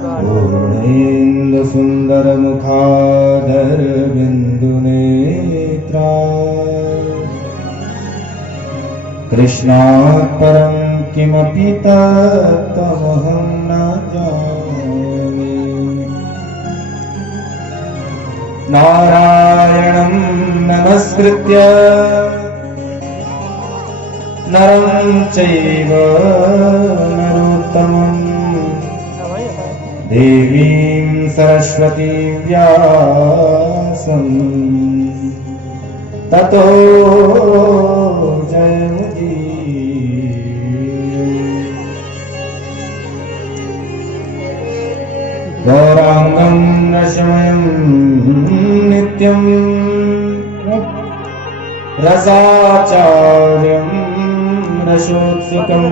पूर्णेन्दु सुंदर मुखादर बिंदु नेत्रा कृष्णात् परं किमपि तत्त्वमहं न जाने। नारायणं नमस्कृत्य नरं चैव नरोत्तमं देवीं सरस्वतीं व्यासं ततो गौरांगं रसमयं नित्यं रसाचार्यं रसोत्सुकं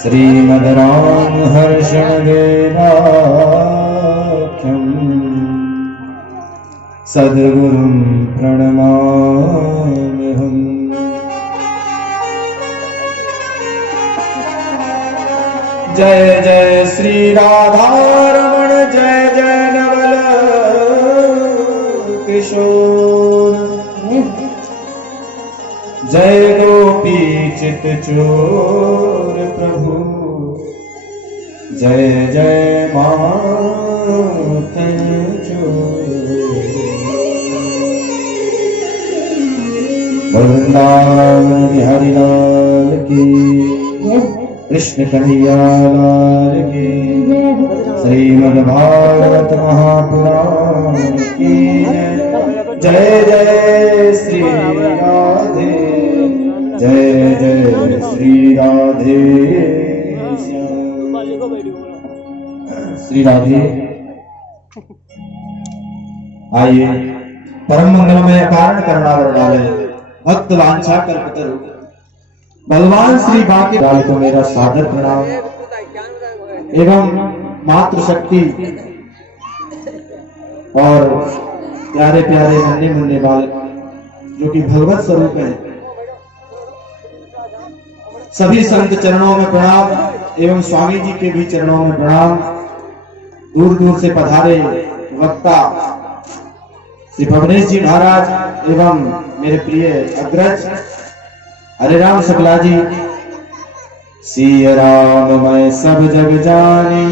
श्रीमद्रामहर्षणदेवाख्यं सद्गुरुं प्रणमाम्यहम्। जय जय श्री राधारमण जय जय नवल किशोर जय गोपी चित चोर प्रभु जय जय मात वृंदावन बिहारी लाल की कृष्ण कन्हैया लाल की श्रीमद् भागवत महापुराण की जय जय श्री राधे जय जय श्री राधे श्री राधे। आइए परम मंगलमय कारण करणावरणालय भक्त वांछा कल्पतरु भगवान श्री बांके लाल को मेरा सादर प्रणाम एवं मातृशक्ति और प्यारे प्यारे नन्हे मुन्ने बालक जो कि भगवत स्वरूप है सभी संत चरणों में प्रणाम एवं स्वामी जी के भी चरणों में प्रणाम। दूर दूर से पधारे वक्ता श्री भवनेश जी महाराज एवं मेरे प्रिय अग्रज हरे राम शुक्ला जी। सिया राम मैं सब जग जानी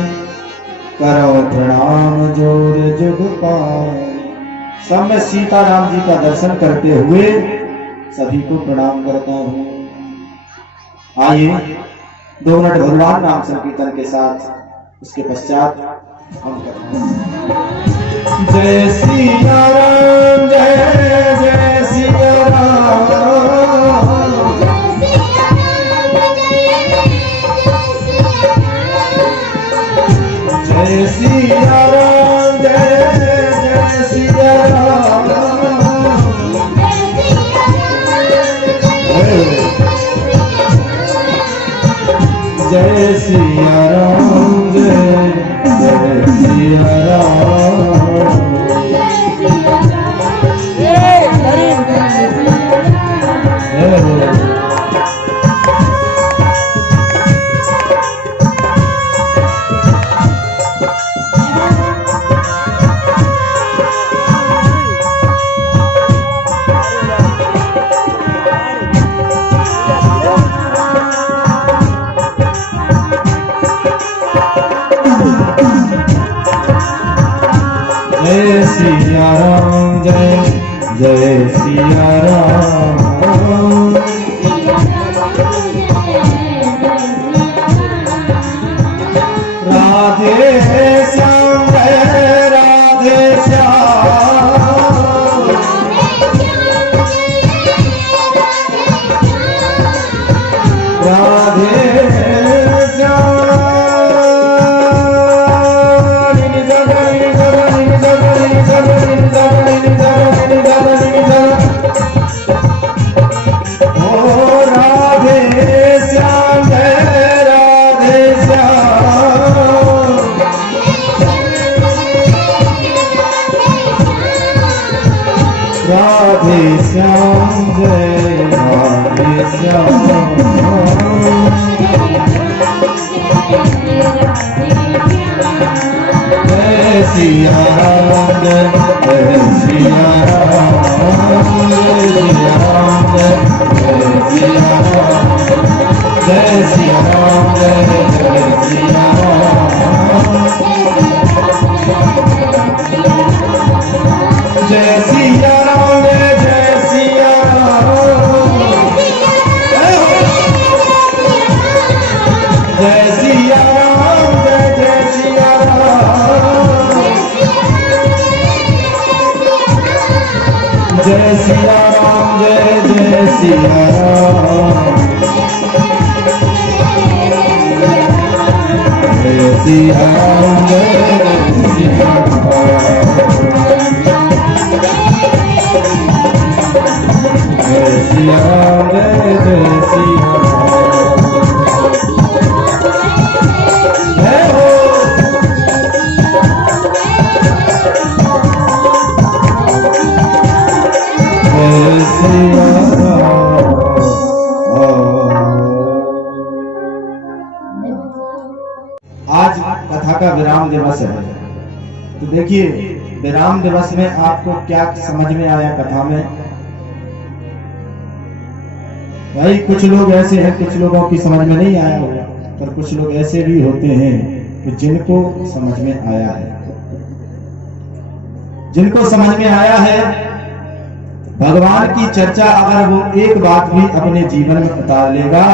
करो प्रणाम जोर जुग पाए। सब में सीताराम जी का दर्शन करते हुए सभी को प्रणाम करता हूँ। आइए 2 मिनट भगवान नाम संकीर्तन के साथ उसके पश्चात हम करते हैं। जय सिया राम जय जय सिया राम जय सिया राम जय जय सिया राम जय सिया राम जय जय सिया राम जय सिया राम जय जय सिया राम राधे श्याम जय राधे श्याम राधे सिया राम जय सिया राम जय सिया राम जय सिया राम जय सिया राम जय सिया राम जय सिया राम जय सिया राम जय सिया राम जय सिया राम जय सिया राम जय सिया राम जय सिया राम जय सिया जय सिया राम जय सिया जय हो जय सिया राम। आज कथा का विराम दिवस है, तो देखिए विराम दिवस में आपको क्या समझ में आया कथा में। भाई कुछ लोग ऐसे हैं, कुछ लोगों की समझ में नहीं आया होगा, पर कुछ लोग ऐसे भी होते हैं कि जिनको समझ में आया है। जिनको समझ में आया है भगवान की चर्चा अगर वो एक बात भी अपने जीवन में उतार लेगा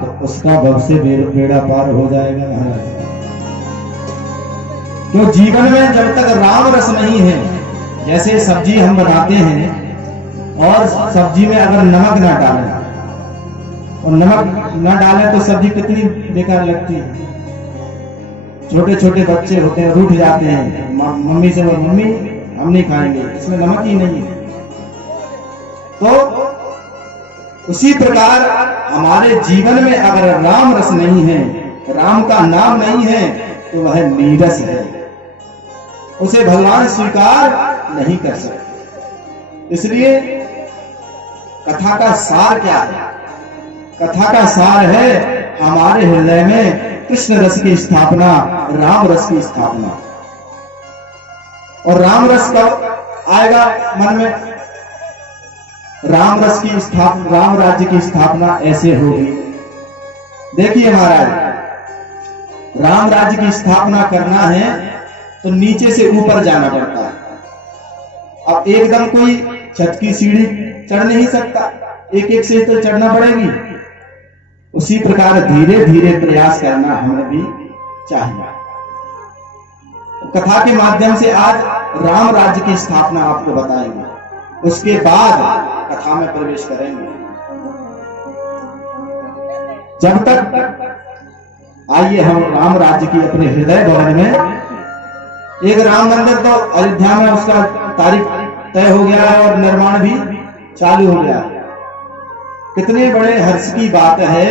तो उसका भव से बेड़ा पार हो जाएगा महाराज। क्यों जीवन में जब तक राम रस नहीं है, जैसे सब्जी हम बनाते हैं और सब्जी में अगर नमक ना डालें और नमक न डालें तो सब्जी कितनी बेकार लगती है। छोटे छोटे बच्चे होते हैं, रूठ जाते हैं मम्मी से, वो मम्मी हम नहीं खाएंगे, इसमें नमक ही नहीं है। तो उसी प्रकार हमारे जीवन में अगर राम रस नहीं है, राम का नाम नहीं है, तो वह नीरस है, उसे भगवान स्वीकार नहीं कर सकते। इसलिए कथा का सार क्या है? कथा का सार है हमारे हृदय में कृष्ण रस की स्थापना, राम रस की स्थापना। और राम रस कब आएगा मन में? राम रस की स्थापना, राम राज्य की स्थापना ऐसे होगी। देखिए महाराज, राम राज्य की स्थापना करना है तो नीचे से ऊपर जाना पड़ता है। अब एकदम कोई छत की सीढ़ी चढ़ नहीं सकता, एक एक से तो चढ़ना पड़ेगी। उसी प्रकार धीरे धीरे प्रयास करना हमें भी चाहिए। कथा के माध्यम से आज राम राज्य की स्थापना आपको बताएंगे, उसके बाद कथा में प्रवेश करेंगे। जब तक आइए हम राम राज्य की अपने हृदय भवन में, एक राम मंदिर तो अयोध्या में उसका तारीख तय हो गया है और निर्माण भी चालू हो गया है। कितने बड़े हर्ष की बात है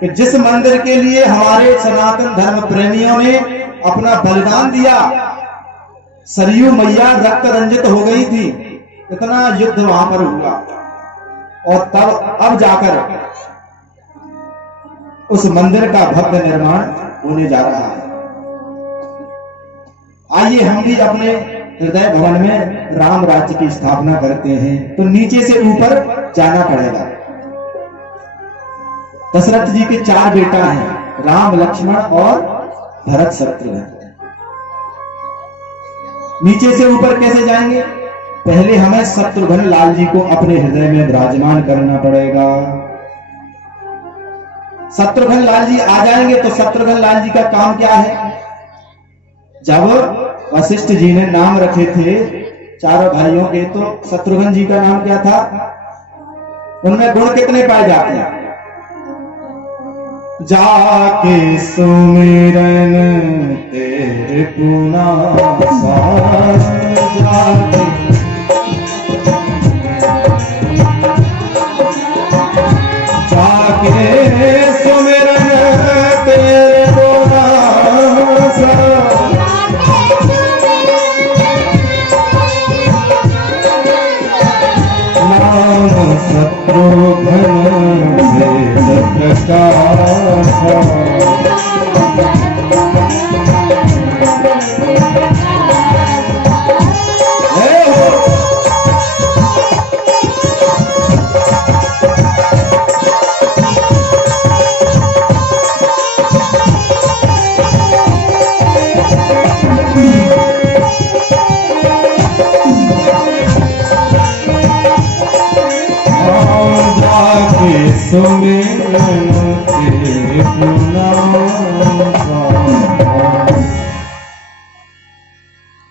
कि जिस मंदिर के लिए हमारे सनातन धर्म प्रेमियों ने अपना बलिदान दिया, सरयू मैया रक्त रंजित हो गई थी, इतना युद्ध वहां पर हुआ, और तब अब जाकर उस मंदिर का भव्य निर्माण होने जा रहा है। आइए हम भी अपने हृदय भवन में राम राज्य की स्थापना करते हैं, तो नीचे से ऊपर जाना पड़ेगा। दशरथ जी के 4 बेटा हैं, राम, लक्ष्मण और भरत शत्रुघ्न। नीचे से ऊपर कैसे जाएंगे? पहले हमें शत्रुघ्न लाल जी को अपने हृदय में विराजमान करना पड़ेगा। शत्रुघ्न लाल जी आ जाएंगे तो शत्रुघ्न लाल जी का काम क्या है? जब वशिष्ठ जी ने नाम रखे थे चारों भाइयों के, तो शत्रुघ्न जी का नाम क्या था? उनमें गुण कितने पाए जाते हैं? जाके सुमिरन तेरे पुना जाके सुमिरन तेरे पुना नाम शत्रुघ्न से प्रकाश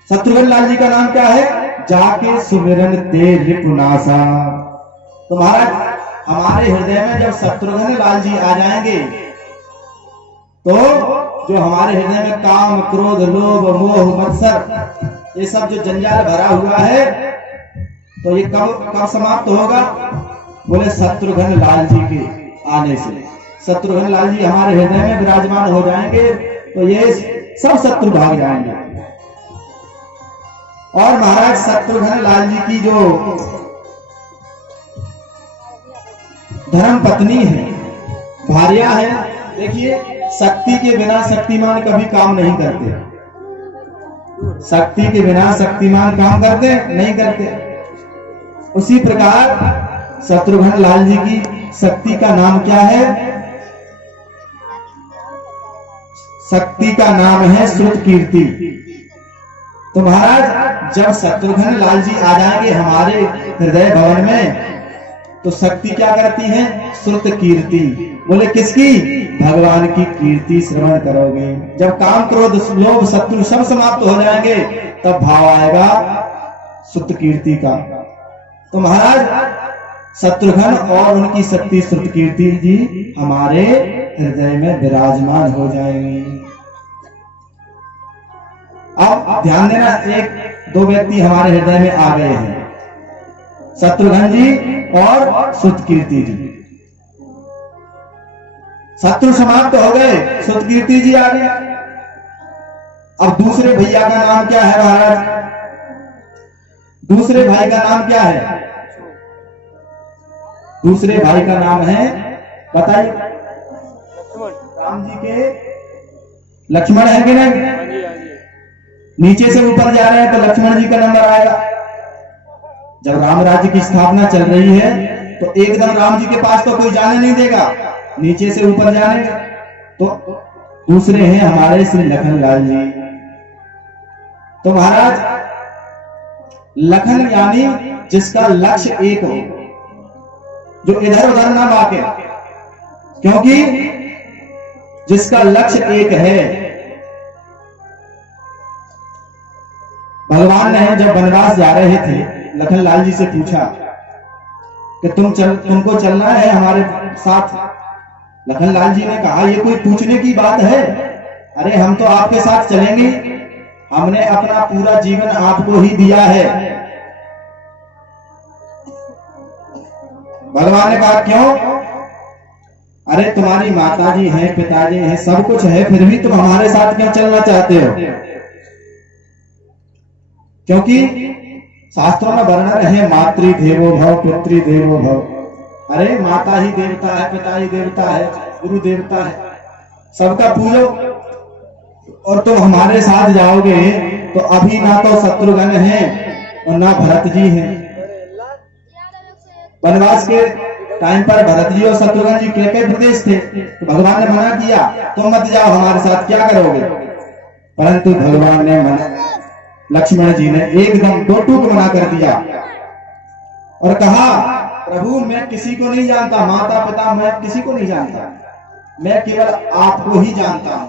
शत्रुघ्न लाल जी का नाम क्या है? जाके सुमिरन ते रिपुनासा। तो महाराज हमारे हृदय में जब शत्रुघ्न लाल जी आ जाएंगे तो जो हमारे हृदय में काम, क्रोध, लोभ, मोह, मत्सर, ये सब जो जंजाल भरा हुआ है, तो ये कब समाप्त होगा? बोले शत्रुघ्न लाल जी के आने से। शत्रुघ्न लाल जी हमारे हृदय में विराजमान हो जाएंगे तो ये सब शत्रु भाग जाएंगे। और महाराज शत्रुघ्न लाल जी की जो धर्म पत्नी है, भार्या है, देखिए शक्ति के बिना शक्तिमान कभी काम नहीं करते। शक्ति के बिना शक्तिमान काम करते नहीं करते। उसी प्रकार शत्रुघ्न लाल जी की शक्ति का नाम क्या है? शक्ति का नाम है श्रुत कीर्ति। तो महाराज जब शत्रुघ्न लाल जी आ जाएंगे हमारे हृदय भवन में तो शक्ति क्या करती है? श्रुत कीर्ति। बोले किसकी? भगवान की कीर्ति श्रवण करोगे। जब काम, क्रोध, लोभ, शत्रु सब समाप्त हो जाएंगे तब भाव आएगा श्रुत कीर्ति का। तो महाराज शत्रुघ्न और उनकी शक्ति श्रुत कीर्ति जी हमारे हृदय में विराजमान हो जाएंगी। अब ध्यान देना, एक दो व्यक्ति हमारे हृदय में आ गए हैं, शत्रुघ्न जी और श्रुत कीर्ति जी। शत्रु समाप्त हो गए, श्रुत कीर्ति जी आ गए। अब दूसरे भैया का नाम क्या है महाराज? दूसरे भाई का नाम क्या है? दूसरे भाई का नाम है, बताइए। राम जी के लक्ष्मण है कि नहीं? नीचे से ऊपर जा रहे हैं तो लक्ष्मण जी का नंबर आएगा। जब राम राज्य की स्थापना चल रही है तो एकदम राम जी के पास तो कोई जाने नहीं देगा, नीचे से ऊपर जाने। तो दूसरे हैं हमारे श्री लखन लाल जी। तो महाराज लखन यानी जिसका लक्ष्य एक हो, जो इधर उधर ना भागे, क्योंकि जिसका लक्ष्य एक है। भगवान ने जब वनवास जा रहे थे लखन लाल जी से पूछा कि तुमको चलना है हमारे साथ। लखन लाल जी ने कहा ये कोई पूछने की बात है? अरे हम तो आपके साथ चलेंगे, हमने अपना पूरा जीवन आपको ही दिया है। भगवान ने कहा क्यों? अरे तुम्हारी माताजी हैं, पिताजी हैं, सब कुछ है, फिर भी तुम हमारे साथ क्यों चलना चाहते हो? क्योंकि शास्त्रों में वर्णन है मातृ देवो भव, पितृ देवो भव। अरे माता ही देवता है, पिता ही देवता है, गुरु देवता है, सबका पूजो। और तुम हमारे साथ जाओगे तो अभी ना तो शत्रुघ्न है और ना भरत जी हैं। वनवास के टाइम पर भरत जी और शत्रुघ्न जी के प्रदेश थे, तो भगवान ने मना किया तुम मत जाओ हमारे साथ, क्या करोगे? परंतु भगवान ने मना, लक्ष्मण जी ने एकदम दो टूक मना कर दिया और कहा प्रभु मैं किसी को नहीं जानता, माता पिता मैं किसी को नहीं जानता, मैं केवल आपको ही जानता हूं।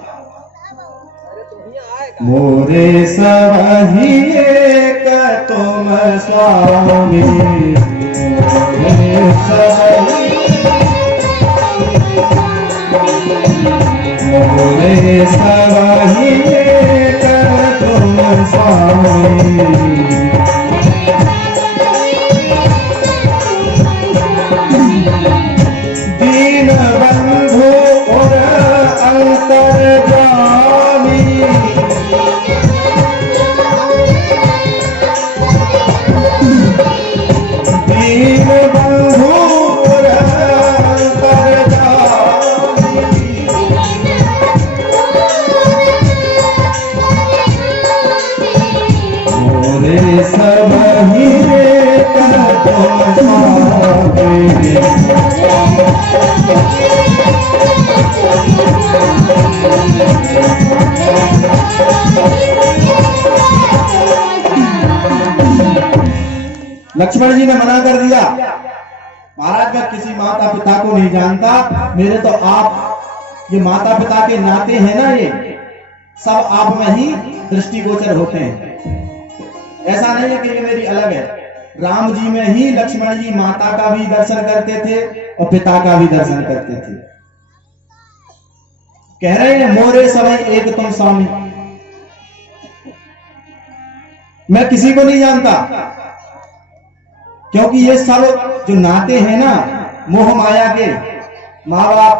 मोरे सबही एक तुम स्वामी, मोरे सबही एक तुम स्वामी। दीन बंधु और अंतर्यामी, दीन बंधु और अंतर्यामी। मोरे सबही एक तुम स्वामी। लक्ष्मण जी ने मना कर दिया, महाराज मैं किसी माता पिता को नहीं जानता, मेरे तो आप ये माता पिता के नाते हैं ना, ये सब आप में ही दृष्टिगोचर होते हैं। ऐसा नहीं है कि ये मेरी अलग है। राम जी में ही लक्ष्मण जी माता का भी दर्शन करते थे और पिता का भी दर्शन करते थे। कह रहे हैं मोरे सवै एक तुम स्वामी। मैं किसी को नहीं जानता, क्योंकि ये सब जो नाते हैं ना मोह माया के, माँ बाप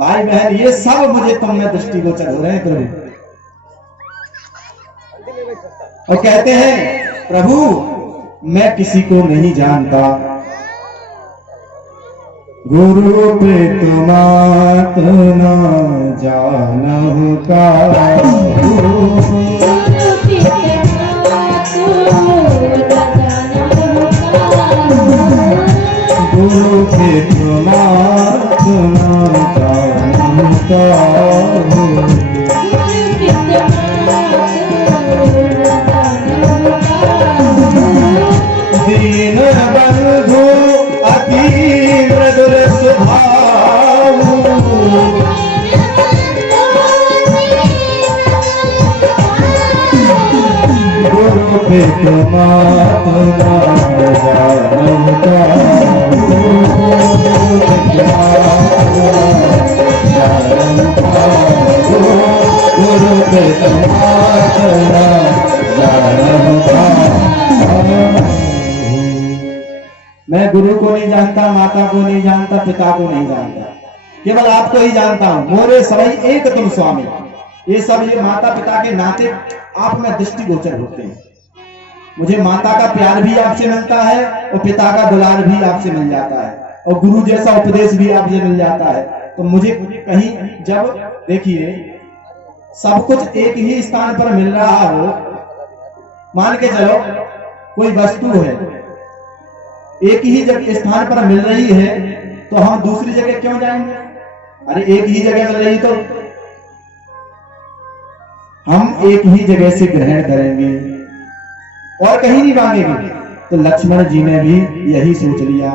भाई बहन, ये सब मुझे तुम में दृष्टिगोचर हो रहे हैं प्रभु। और कहते हैं प्रभु मैं किसी को नहीं जानता। गुरु पे तुमातना जानहु का, गुरु पे तुमातना जानहु का, दीन बंधु अति मृदुल स्वभाव, गुरु पे तुमातना जानहु का, गुरु पे तुमातना जानहु का। मैं गुरु को नहीं जानता, माता को नहीं जानता, पिता को नहीं जानता, केवल आपको ही जानता हूं। मोरे सवै एक तुम स्वामी। ये सब ये माता पिता के नाते आप में दृष्टिगोचर होते हैं। मुझे माता का प्यार भी आपसे मिलता है और पिता का दुलार भी आपसे मिल जाता है और गुरु जैसा उपदेश भी आपसे मिल जाता है। तो मुझे कहीं जब देखिए सब कुछ एक ही स्थान पर मिल रहा हो, मान के चलो कोई वस्तु है एक ही जगह स्थान पर मिल रही है, तो हम दूसरी जगह क्यों जाएंगे? अरे एक ही जगह मिल रही तो हम एक ही जगह से ग्रहण करेंगे और कहीं नहीं मांगेंगे। तो लक्ष्मण जी ने भी यही सोच लिया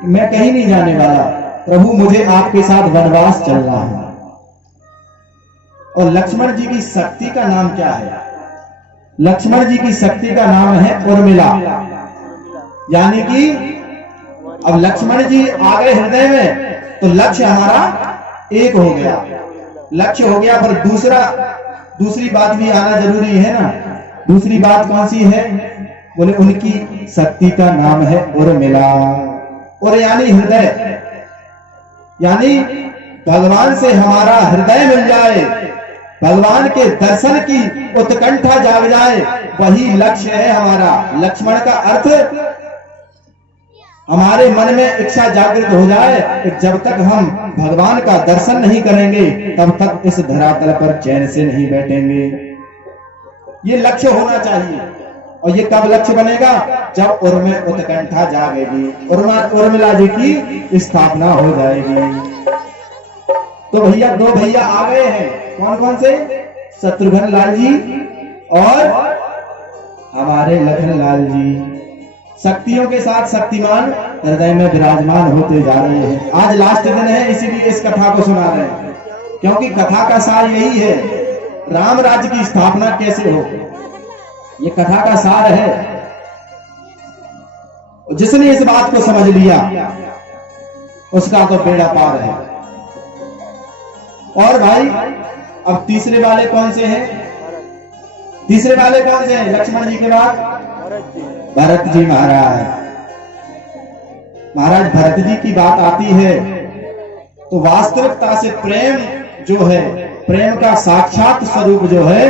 कि मैं कहीं नहीं जाने वाला प्रभु, मुझे आपके साथ वनवास चल रहा है। और लक्ष्मण जी की शक्ति का नाम क्या है? लक्ष्मण जी की शक्ति का नाम है उर्मिला। यानी कि अब लक्ष्मण जी आ गए हृदय में तो लक्ष्य हमारा एक हो गया, लक्ष्य हो गया। पर दूसरी बात भी आना जरूरी है ना। दूसरी बात कौन सी है? बोले उनकी शक्ति का नाम है उर्मिला। और यानी हृदय, यानी भगवान से हमारा हृदय मिल जाए, भगवान के दर्शन की उत्कंठा जाग जाए, वही लक्ष्य है हमारा। लक्ष्मण का अर्थ हमारे मन में इच्छा जागृत हो जाए कि जब तक हम भगवान का दर्शन नहीं करेंगे तब तक इस धरातल पर चैन से नहीं बैठेंगे। ये लक्ष्य होना चाहिए। और ये कब लक्ष्य बनेगा? जब उर्मे उत्कंठा जागेगी, उर्मिला जी की स्थापना हो जाएगी। तो भैया दो भैया आ गए हैं, कौन कौन से? शत्रुघ्न लाल जी और हमारे लखन लाल जी। शक्तियों के साथ शक्तिमान हृदय में विराजमान होते जा रहे हैं। आज लास्ट दिन है, इसीलिए इस कथा को सुना रहे हैं, क्योंकि कथा का सार यही है, राम राज्य की स्थापना कैसे हो। ये कथा का सार है। जिसने इस बात को समझ लिया उसका तो बेड़ा पार है। और भाई अब तीसरे वाले कौन से हैं? तीसरे वाले कौन से हैं लक्ष्मण जी के बाद? भरत जी महाराज। महाराज भरत जी की बात आती है तो वास्तविकता से प्रेम जो है, प्रेम का साक्षात स्वरूप जो है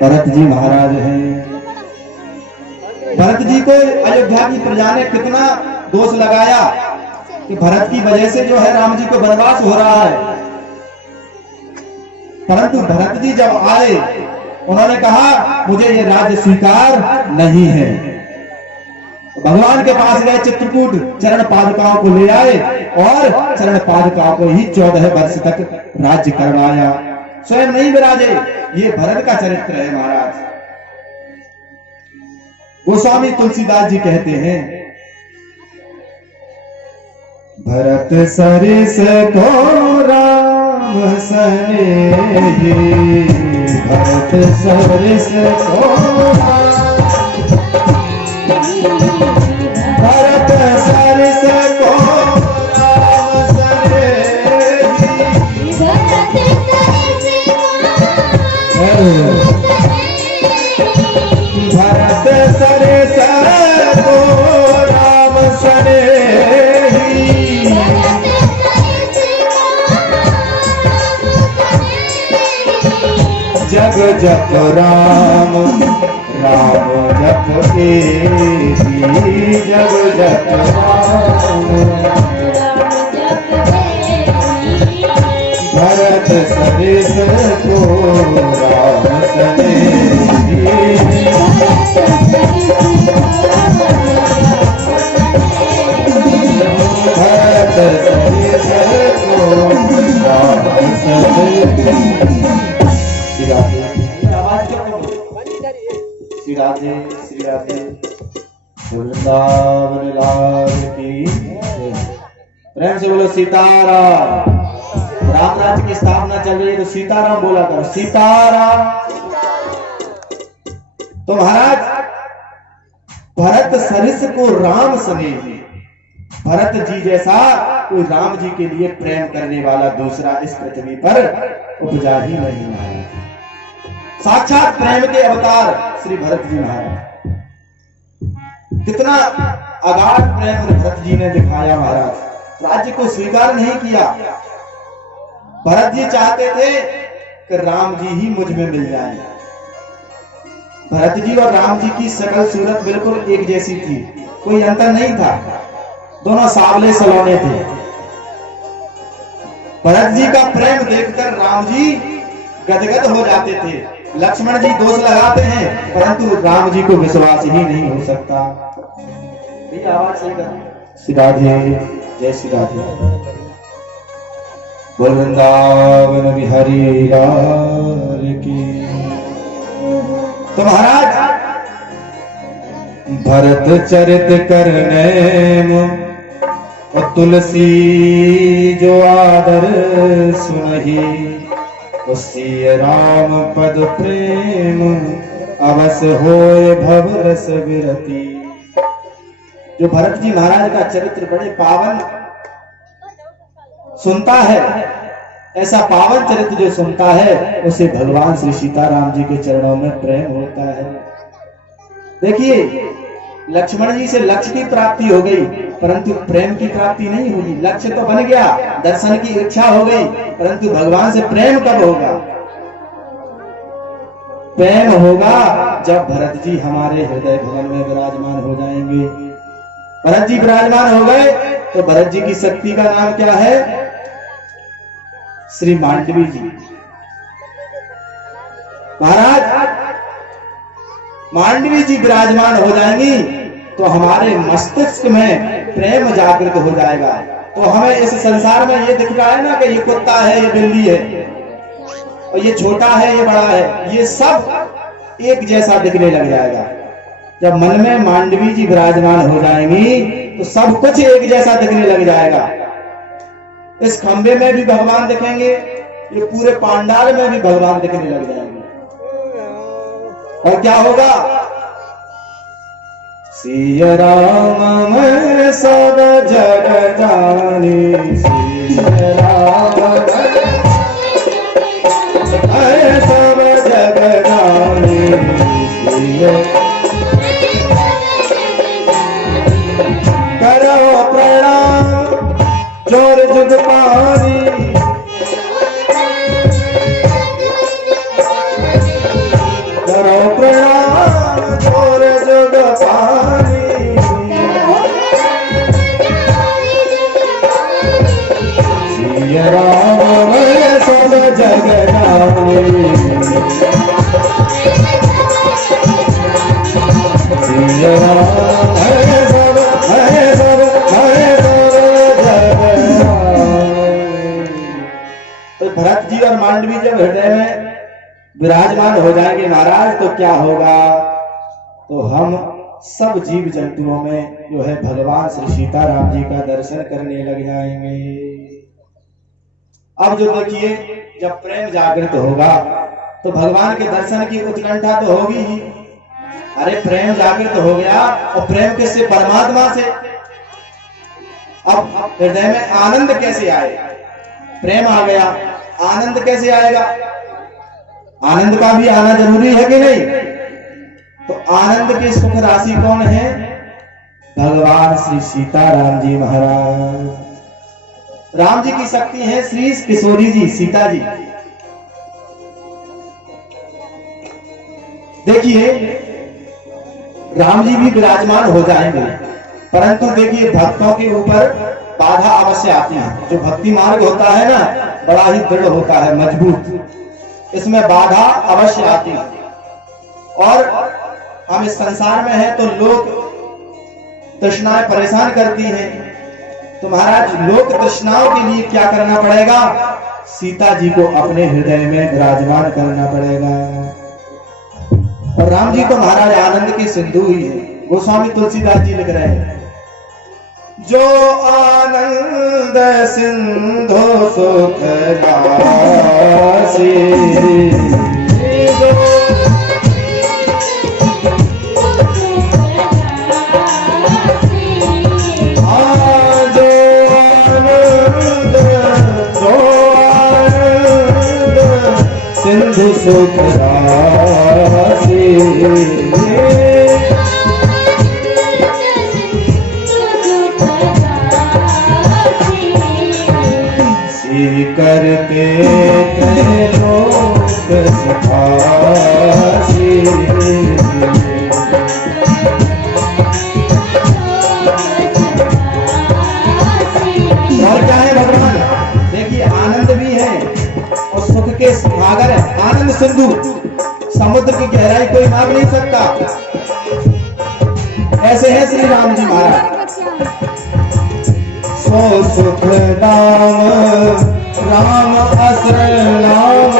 भरत जी महाराज हैं। भरत जी को अयोध्या की प्रजा ने कितना दोष लगाया कि भरत की वजह से जो है राम जी को वनवास हो रहा है। परंतु भरत जी जब आए उन्होंने कहा मुझे ये राज्य स्वीकार नहीं है। भगवान के पास गए, चित्रकूट चरण पादुकाओं को ले आए और चरण पादुकाओं को ही 14 वर्ष तक राज्य करवाया। स्वयं नहीं विराजे। ये भरत का चरित्र है महाराज। गोस्वामी तुलसीदास जी कहते हैं, भरत सरिस को राम सनेही, भरत सरिस को भरत सरिस को राम सनेही भरत सरिस को राम सनेही जग जप राम राम जप एसी जग जप राम भरत सरिस को राम सनेही भरत सरिस को राम सनेही। श्री राधे श्री राधे वृंदावन लाल की जय। प्रेम से बोलो सीताराम। राम राज्य की स्थापना चल रही है तो सीताराम बोला करो, सीताराम। तो महाराज भरत सरिस को राम सनेही, भरत जी जैसा कोई राम जी के लिए प्रेम करने वाला दूसरा इस पृथ्वी पर उपजा ही नहीं है। साक्षात प्रेम के अवतार श्री भरत जी महाराज। कितना अगाध प्रेम भरत जी ने दिखाया महाराज। राज्य को स्वीकार नहीं किया। भरत जी चाहते थे कि राम जी ही मुझ में मिल जाएं। भरत जी और राम जी की शकल सूरत बिल्कुल एक जैसी थी, कोई अंतर नहीं था, दोनों सावले सलोने थे। भरत जी का प्रेम देखकर राम जी गदगद हो जाते थे। लक्ष्मण जी दोष लगाते हैं परंतु राम जी को विश्वास ही नहीं हो सकता। आवाज सही कर। श्री राधे जय श्री राधे। बोल वृंदावन बिहारी लाल की। तो महाराज भरत चरित करने और तुलसी जो आदर सुनही उसी राम पद प्रेम अवस होए भव रस विरति। जो भरत जी महाराज का चरित्र बड़े पावन सुनता है, ऐसा पावन चरित्र जो सुनता है उसे भगवान श्री सीताराम जी के चरणों में प्रेम होता है। देखिए लक्ष्मण जी से लक्ष्य की प्राप्ति हो गई परंतु प्रेम की प्राप्ति नहीं हुई। लक्ष्य तो बन गया, दर्शन की इच्छा हो गई परंतु भगवान से प्रेम कब होगा? प्रेम होगा जब भरत जी हमारे हृदय भवन में विराजमान हो जाएंगे। भरत जी विराजमान हो गए तो भरत जी की शक्ति का नाम क्या है? श्री मांडवी जी। महाराज मांडवी जी विराजमान हो जाएंगी तो हमारे मस्तिष्क में प्रेम जागृत हो जाएगा। तो हमें इस संसार में ये दिख रहा है ना कि ये कुत्ता है, ये बिल्ली है और ये छोटा है, ये बड़ा है, ये सब एक जैसा दिखने लग जाएगा। जब मन में मांडवी जी विराजमान हो जाएंगी तो सब कुछ एक जैसा दिखने लग जाएगा। इस खंबे में भी भगवान दिखेंगे, ये पूरे पांडाल में भी भगवान दिखने लग जाएंगे। और क्या होगा? सिया राम मैं सब जग जानी, सिया राम मैं सब जग जानी, करो प्रणाम जोर जुग पानी, करो प्रणाम जोर जुग पानी, सिया राम मैं सब जग जानी, सिया राम भरत जी और मांडवी जब हृदय में विराजमान हो जाएंगे महाराज तो क्या होगा? तो हम सब जीव जंतुओं में जो है भगवान श्री सीताराम जी का दर्शन करने लग जाएंगे। अब जो देखिए जब प्रेम जागृत होगा तो भगवान के दर्शन की उत्कंठा तो होगी ही। अरे प्रेम जागृत हो गया, और प्रेम किससे? परमात्मा से। अब हृदय में आनंद कैसे आए? प्रेम आ गया, आनंद कैसे आएगा? आनंद का भी आना जरूरी है कि नहीं? तो आनंद की सुख राशि कौन है? भगवान श्री सीताराम जी महाराज। राम जी की शक्ति है श्री किशोरी जी, सीता जी। देखिए राम जी भी विराजमान हो जाएंगे, परंतु देखिए भक्तों के ऊपर बाधा अवश्य आती है। जो भक्ति मार्ग होता है ना, बड़ा ही दृढ़ होता है, मजबूत, इसमें बाधा अवश्य आती है। और हम इस संसार में हैं तो लोग तृष्णाएं परेशान करती हैं, तो महाराज लोक तृष्णाओं के लिए क्या करना पड़ेगा? सीता जी को अपने हृदय में विराजमान करना पड़ेगा। और राम जी तो महाराज आनंद के सिंधु ही है। गोस्वामी तुलसीदास जी लिख रहे हैं, जो आनंद सिंधु सुख राशि, सिंधु सुख राशि, करके लोक सुखासी। और क्या है भगवान? देखिए आनंद भी है और सुख के सागर है। आनंद सिंधु, समुद्र की गहराई कोई नाप नहीं सकता। ऐसे है श्री राम जी महाराज। सो सुख नाम राम असर नाम,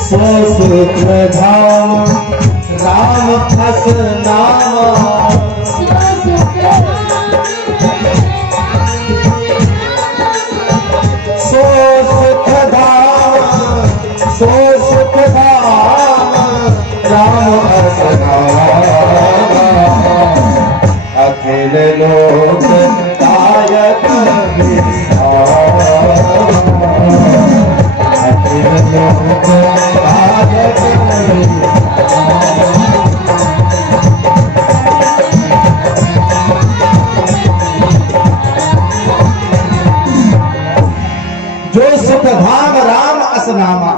सो सुख धाम राम अस नाम, सो सुख धाम, सो सुख धाम राम अस नाम, अखिल लोक दायक अखिल लोक दायक। जो सुख धाम राम असनामा,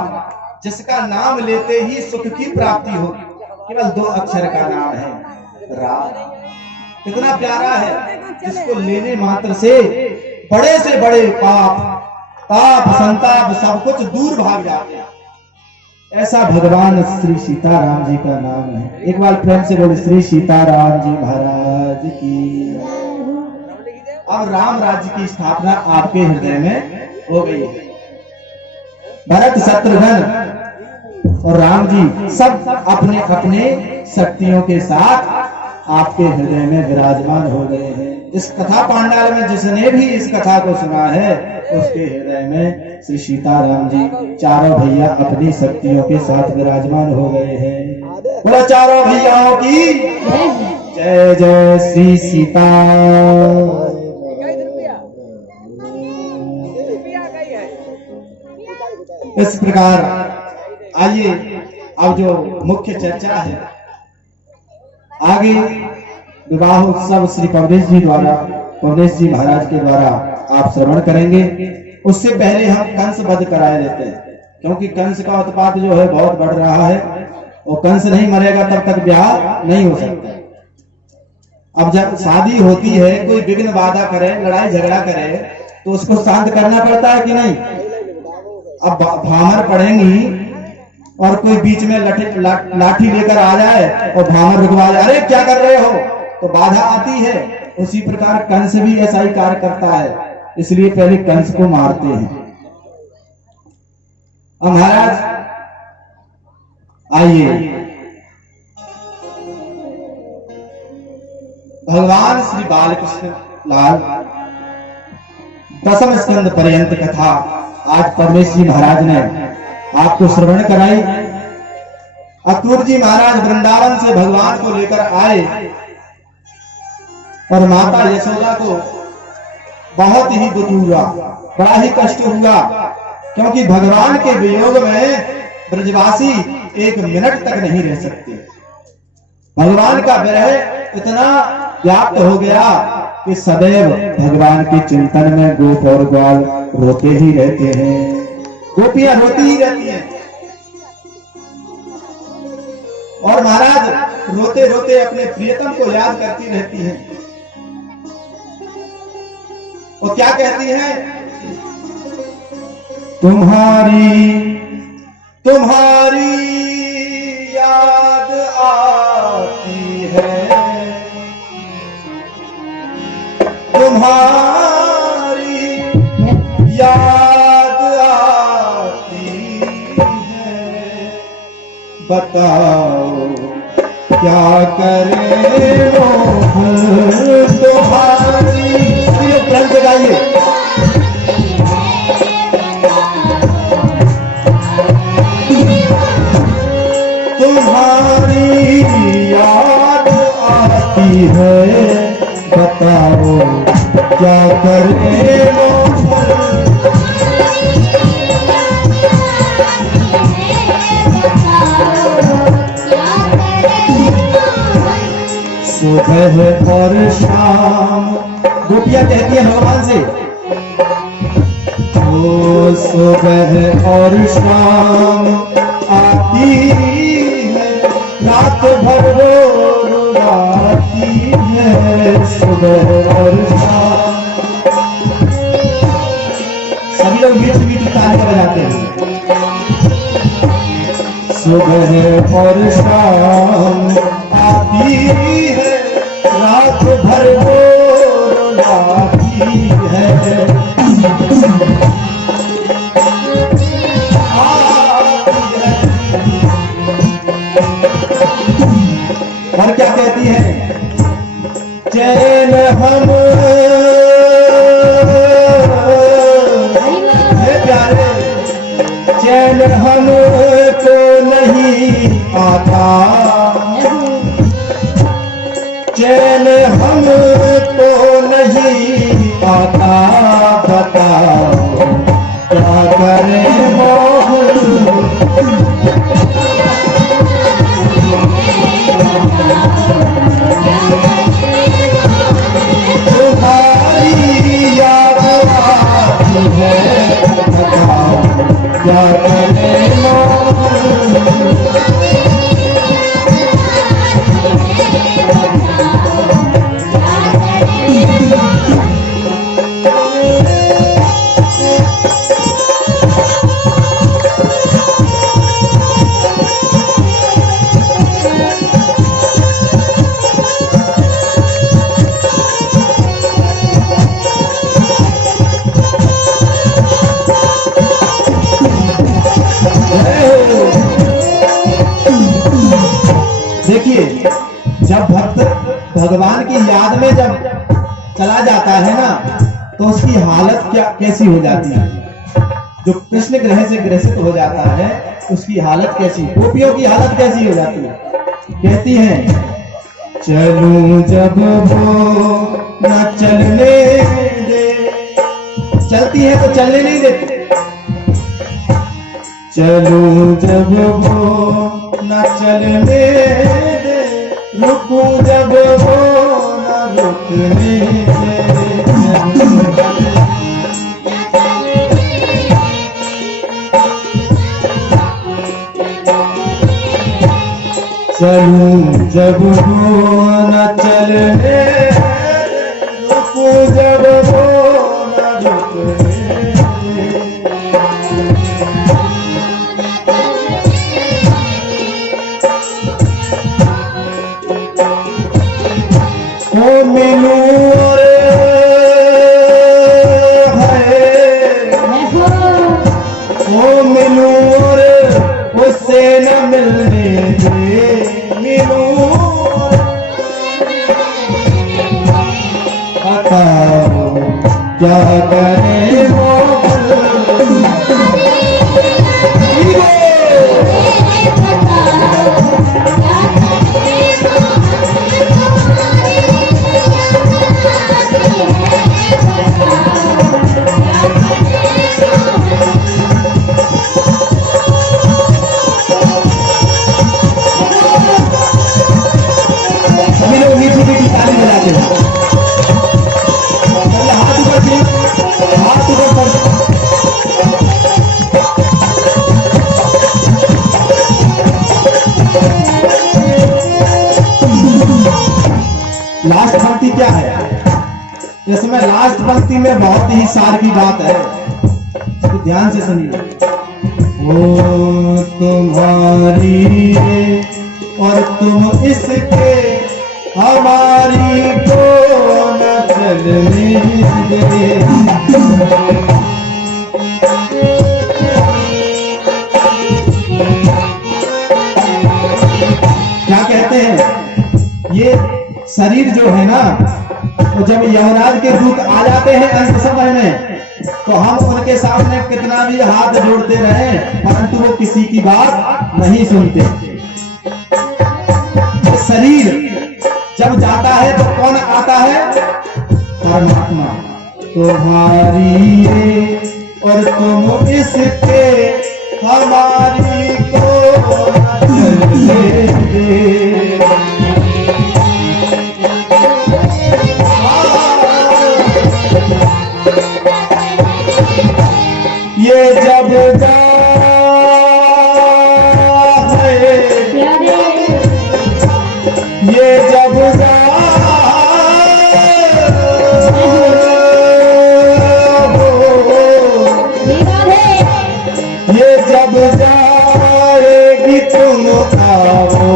जिसका नाम लेते ही सुख की प्राप्ति होगी। केवल 2 अक्षर का नाम है राम। कितना प्यारा है, जिसको लेने मात्र से बड़े पाप, ताप, संताप सब कुछ दूर भाग जाते हैं। ऐसा भगवान श्री सीताराम जी का नाम है। एक बार प्रेम से बोले श्री सीताराम जी महाराज की। अब राम राज्य की स्थापना आपके हृदय में हो गई है। भरत, शत्रुघ्न और राम जी सब अपने अपने शक्तियों के साथ आपके हृदय में विराजमान हो गए हैं। इस कथा पांडाल में जिसने भी इस कथा को सुना है, उसके हृदय में श्री सीताराम जी चारों भैया अपनी शक्तियों के साथ विराजमान हो गए हैं। बोला चारों भैयाओं की जय जय श्री सीता। इस प्रकार आइए अब जो मुख्य चर्चा है, आगे विवाह उत्सव श्री पवनेश जी द्वारा, पवनेश जी महाराज के द्वारा आप श्रवण करेंगे। उससे पहले हम कंस वध कराए देते हैं, क्योंकि कंस का उत्पात जो है बहुत बढ़ रहा है, और कंस नहीं मरेगा तब तक ब्याह नहीं हो सकता। अब जब शादी होती है, कोई विघ्न बाधा करे, लड़ाई झगड़ा करे, तो उसको शांत करना पड़ता है कि नहीं? अब भामर पढ़ेंगी और कोई बीच में लाठी लेकर आ जाए और भामर रुकवा जाए, अरे क्या कर रहे हो, तो बाधा आती है। उसी प्रकार कंस भी ऐसा ही कार्य करता है, इसलिए पहले कंस को मारते हैं। अब महाराज आइए, भगवान श्री बालकृष्ण लाल दशम स्कंद पर्यंत कथा आज परमेश जी महाराज ने आपको श्रवण कराई। अक्रूर जी महाराज वृंदावन से भगवान को लेकर आए और माता यशोदा को बहुत ही दुख हुआ, बड़ा ही कष्ट हुआ, क्योंकि भगवान के वियोग में ब्रजवासी एक मिनट तक नहीं रह सकते। भगवान का विरह इतना व्याप्त हो गया कि सदैव भगवान के चिंतन में गोप और ग्वाल रोते ही रहते हैं, गोपियां रोती ही रहती हैं। और महाराज रोते रोते अपने प्रियतम को याद करती रहती हैं और क्या कहती हैं, तुम्हारी याद आती है, तुम्हारी याद आती है, बताओ क्या करें तुम्हारी। प्रण जगाइए, तुम्हारी याद आती है, बताओ क्या करें सुबह और शाम। गोपियां कहती है भगवान से, ओ सुबह और शाम आती है, रात भर वो रुलाती है, सुबह और शाम। सभी लोग मीठी मीठी ताली बजाते हैं। सुबह और शाम आती है, रात भर वो रुलाती है, और क्या कहती है, चैन हम प्यारे, चैन हम को नहीं आता, चैन हम को नहीं आता, बताओ क्या करें मोहन। तुम्हारी याद आती है, बताओ क्या करें मोहन। देखिए, जब भक्त भगवान की याद में जब चला जाता है ना, तो उसकी हालत क्या कैसी हो जाती है। जो कृष्ण ग्रह से ग्रसित हो जाता है उसकी हालत कैसी, गोपियों की हालत कैसी हो जाती है। कहती हैं, चलूं जब वो न चलने दे, चलती है तो चलने नहीं देती, चलूं जब वो न चलने दे, रुकूं जब वो न रुकने दे, चलूं जब वो न चलने दे, रुकूं जब वो न रुकने दे। ओ मिलूं और ओ मिलूं और उससे न मिलने दे, मिलूं लास्ट पंक्ति में बहुत ही सार की बात है, तो ध्यान से सुनिए। ओ तुम्हारी और तुम इसके, हमारी को न चलने दे। क्या कहते हैं, ये शरीर जो है ना, तो जब यमराज के दूत आ जाते हैं अंत समय में, तो हम उनके सामने कितना भी हाथ जोड़ते रहे, परंतु वो किसी की बात नहीं सुनते। शरीर जब जाता है तो कौन आता है? परमात्मा। तुम्हारी और तुम इसके, हमारी को न चलने दे। ये जब ये जब ये जब जाएगी तुम आओ।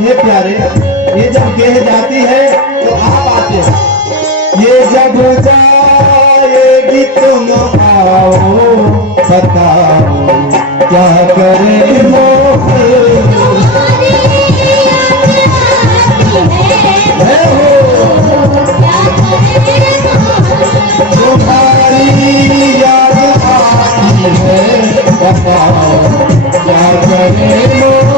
ये प्यारे, ये जब कह जाती है तो आप आते हैं। ये जब जाएगी तुम आओ, बताओ क्या करे मोह। तुम्हारी याद आती है, बताओ क्या करे मोह।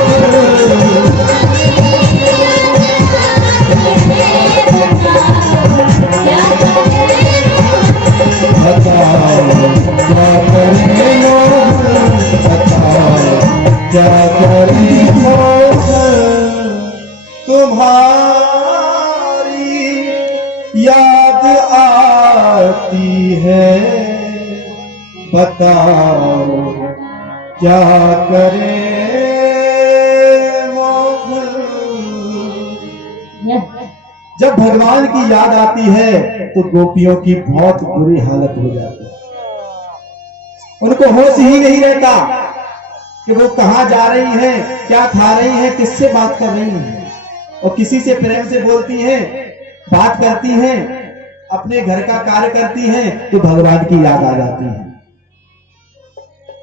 क्या करी तुम्हारी याद आती है, बताओ क्या करे मोह। जब भगवान की याद आती है तो गोपियों की बहुत बुरी हालत हो जाती है। उनको होश ही नहीं रहता कि वो कहां जा रही हैं, क्या खा रही हैं, किससे बात कर रही हैं। और किसी से प्रेम से बोलती हैं, बात करती हैं, अपने घर का कार्य करती हैं, तो भगवान की याद आ जाती है।